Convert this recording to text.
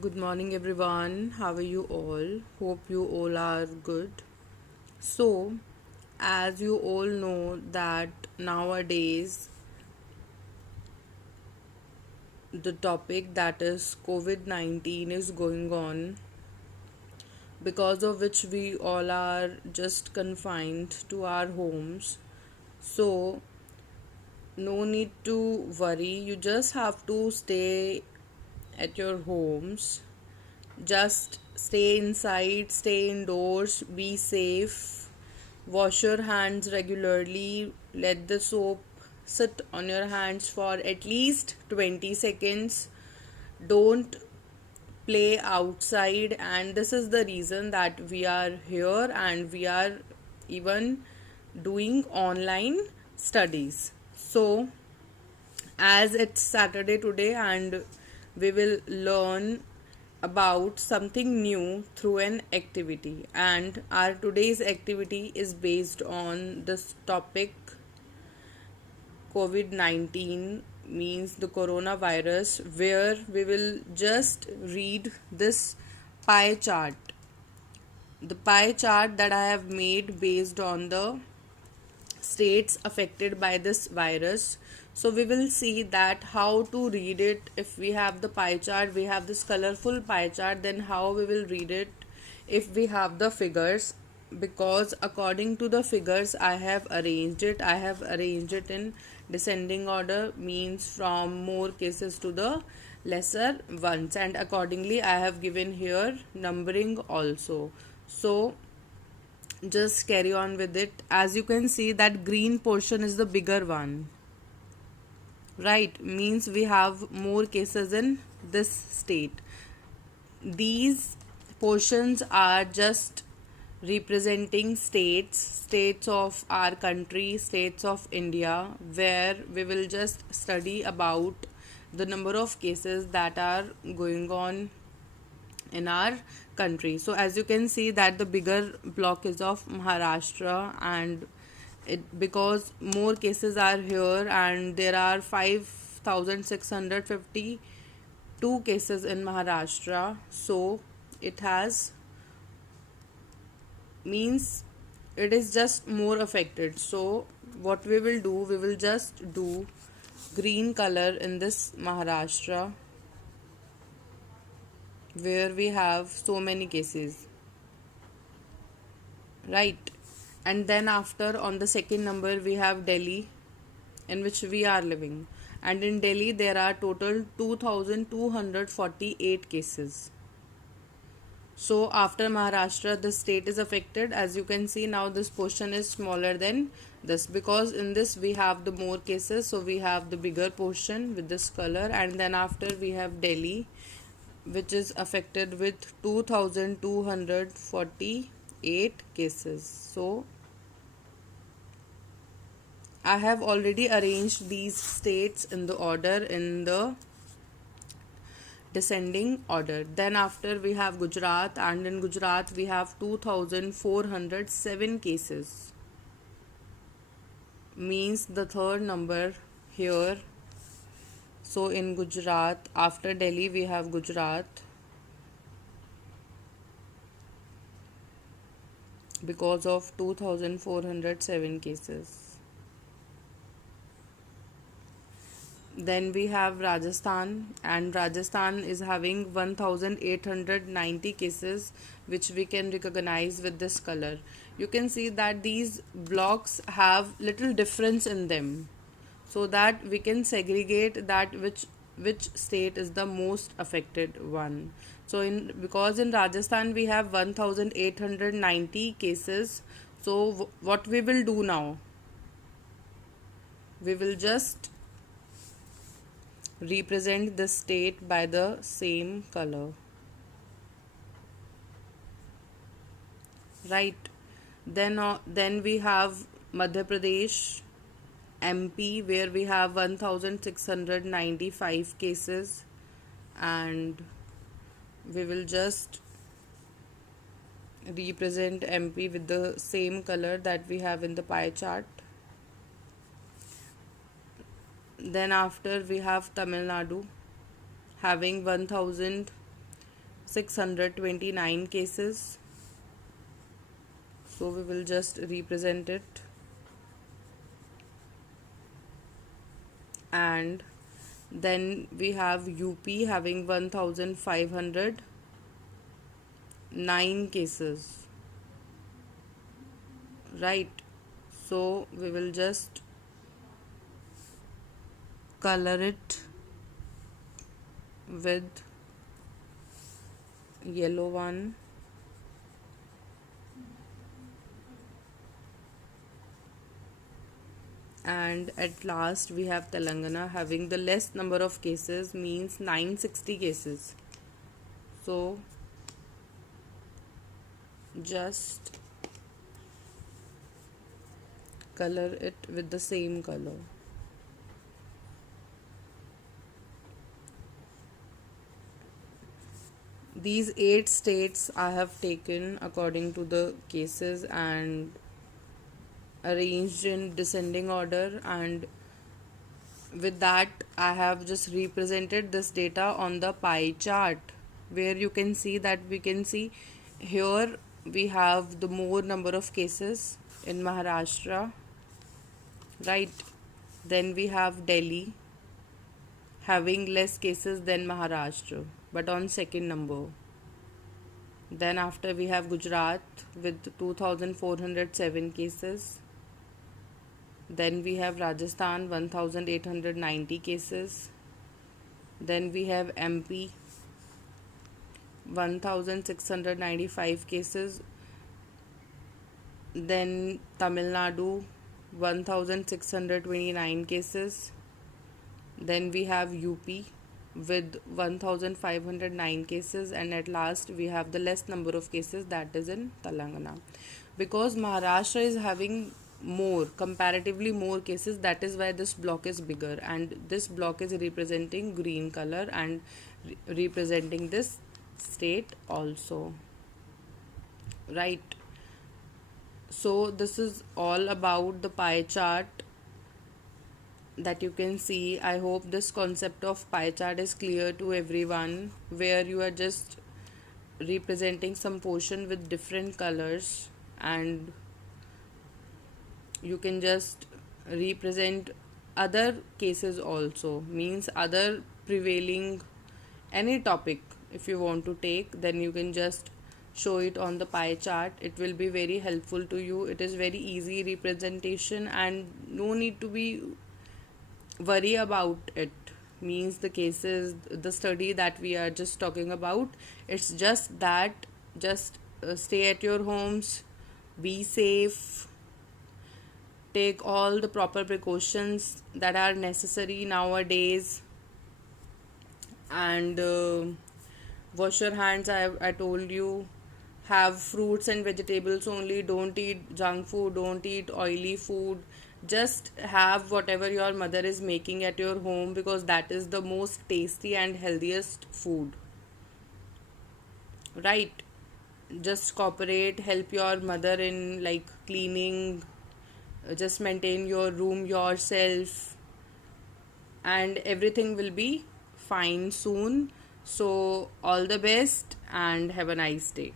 Good morning, everyone. How are you all? Hope you all are good. So, as you all know, that nowadays the topic that is COVID 19 is going on, because of which we all are just confined to our homes. So, no need to worry, you just have to stay at your homes. Just stay inside, stay indoors, be safe, wash your hands regularly, let the soap sit on your hands for at least 20 seconds. Don't play outside, and this is the reason that we are here and we are even doing online studies. So, as it's Saturday today, and we will learn about something new through an activity. And our today's activity is based on this topic COVID 19, means the coronavirus, where we will just read this pie chart. The pie chart that I have made based on the states affected by this virus. So we will see that how to read it. If we have the pie chart, we have this colorful pie chart, then how we will read it if we have the figures. Because according to the figures I have arranged it in descending order, means from more cases to the lesser ones, and accordingly I have given here numbering also. So just carry on with it. As you can see, that green portion is the bigger one, right? Means we have more cases in this state. These portions are just representing states of our country, states of India, where we will just study about the number of cases that are going on in our country. So as you can see that the bigger block is of Maharashtra, and it, because more cases are here, and there are 5652 cases in Maharashtra. So it has, means it is just more affected. So what we will do, we will just do green color in this Maharashtra, where we have so many cases, right? And then after, on the second number, we have Delhi, in which we are living, and in Delhi there are total 2248 cases. So after Maharashtra, the state is affected. As you can see, now this portion is smaller than this, because in this we have the more cases, so we have the bigger portion with this color. And then after we have Delhi, which is affected with 2248 cases. So I have already arranged these states in the order, in the descending order. Then after we have Gujarat, and in Gujarat we have 2407 cases, means the third number here. So in Gujarat, after Delhi we have Gujarat, because of 2407 cases. Then we have Rajasthan, and Rajasthan is having 1890 cases, which we can recognize with this color. You can see that these blocks have little difference in them, so that we can segregate that which state is the most affected one. So in, because in Rajasthan we have 1890 cases, so what we will do now, we will just represent the state by the same color, right? Then we have Madhya Pradesh, MP, where we have 1695 cases, and we will just represent MP with the same color that we have in the pie chart. Then after we have Tamil Nadu, having 1000 629 cases. So we will just represent it. And then we have UP having 1509 cases, right? So we will just color it with yellow one. And at last we have Telangana having the less number of cases, means 960 cases. So just color it with the same color. These 8 states I have taken according to the cases and arranged in descending order, and with that I have just represented this data on the pie chart, where you can see that we can see here we have the more number of cases in Maharashtra, right? Then we have Delhi having less cases than Maharashtra, but on second number. Then after we have Gujarat with 2407 cases. Then we have Rajasthan 1890 cases. Then we have MP 1695 cases. Then Tamil Nadu 1629 cases. Then we have UP with 1509 cases, and at last we have the less number of cases, that is in Telangana. Because Maharashtra is having comparatively more cases, that is why this block is bigger, and this block is representing green color and representing this state also, right? So this is all about the pie chart that you can see. I hope this concept of pie chart is clear to everyone, where you are just representing some portion with different colors, and you can just represent other cases also, means other prevailing any topic. If you want to take, then you can just show it on the pie chart. It will be very helpful to you. It is very easy representation and no need to be worry about it, means the cases, the study that we are just talking about, it's just that just stay at your homes, be safe, take all the proper precautions that are necessary nowadays, and wash your hands. I told you, have fruits and vegetables only, don't eat junk food, don't eat oily food, just have whatever your mother is making at your home, because that is the most tasty and healthiest food, right? Just cooperate, help your mother in like cleaning, just maintain your room yourself, and everything will be fine soon. So all the best and have a nice day.